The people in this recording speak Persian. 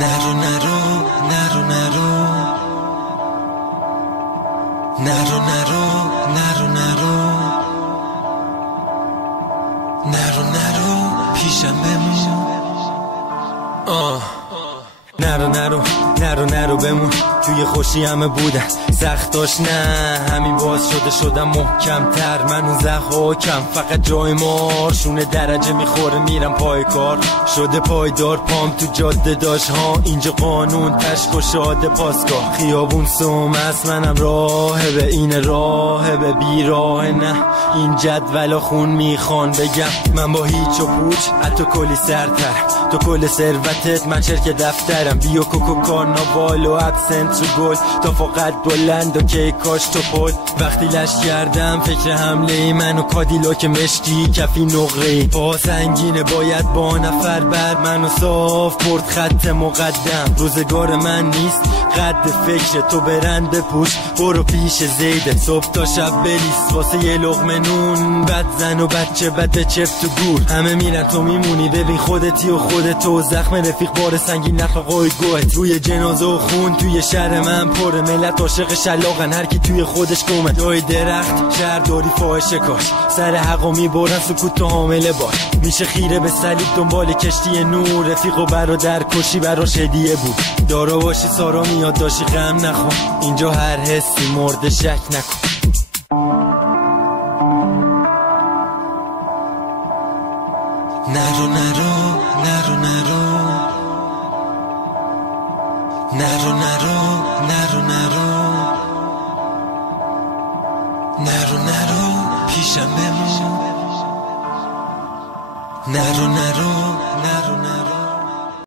نرو نرو نرو نرو نرو نرو نرو نرو نرو نرو پیشم بمون نرو نرو نرو نرو بمون توی خوشی همه بودن سختاش نه همین باز شدم محکم تر من اون زخاکم فقط جای مارشونه درجه میخوره میرم پای کار شده پایدار پام تو جاده داشت ها اینجا قانون تشک و شاده پاسگاه خیابون سوم است منم راهبه این راهبه بی راه نه این جدولا خون میخوان بگم من با هیچ و پوچ حتی کلی سرتر تو کل ثروتت من چرک دفترم بیو کوکو کارناوال و ابسنت رو گل تا فقط بلند و کیکاش تو پل وقتی لش کردم فکر حمله من و کادیلاک مشکی کفی نقره پا سنگینه باید با نفر بر منو صاف برد خط مقدم روزگار من نیست قد فکر تو برند بپوش برو پیش زیده صبح تا شب بلیس واسه یه لقمه نون بد زن و بچه بد چفت و گور همه میرن تو میمونی ببین خودتی و خودتو زخم رفیق بار سنگین نخوا قاید گوهت روی جنازه و خون توی شهر من پره ملت عاشق شلاقن هر کی توی خودش گمه جای درخت شهرداری فاحشه کاش سر حقا میبرن سکوت تو حامله باش میشه خیره به صلیب دنبال کشتی نور رفیق و برادر کشی براش هدیه بود دارا باشی سارا میاد داشی غم نخون اینجا هر حسی مرده شک نکن نرو نرو نرو نرو نرو نرو نرو نرو نرو نرو پیشم بمون نرو نرو نرو